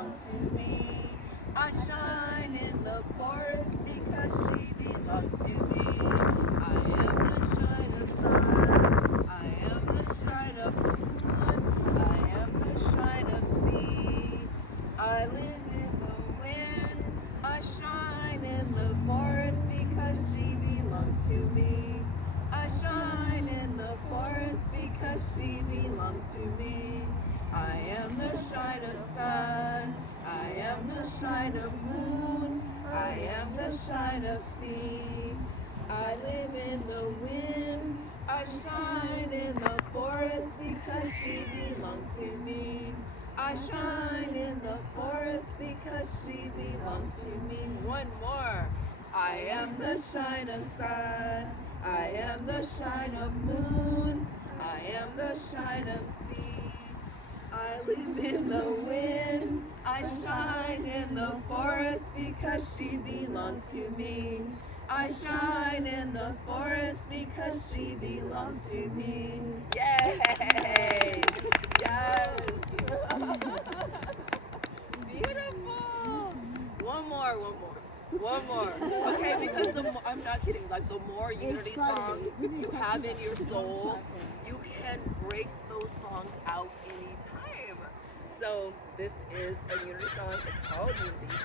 belongs to me. I shine in the forest because she belongs to me. I am the shine of sun. I am the shine of moon. I am the shine of sea. I live in the wind. I shine in the forest because she belongs to me. I shine in the forest because she belongs to me. I am the shine of sun. I am the shine of moon. I am the shine of sea. I live in the wind. I shine in the forest because she belongs to me. I shine in the forest because she belongs to me. One more. I am the shine of sun. I am the shine of moon. I am the shine of sea. I live in the wind. I shine in the forest because she belongs to me. I shine in the forest because she belongs to me. Yay! Yes! Beautiful! One more. Okay, because I'm not kidding, like the more unity songs you have in your soul, you can break those songs out anytime. So this is a unity song. It's called Unity.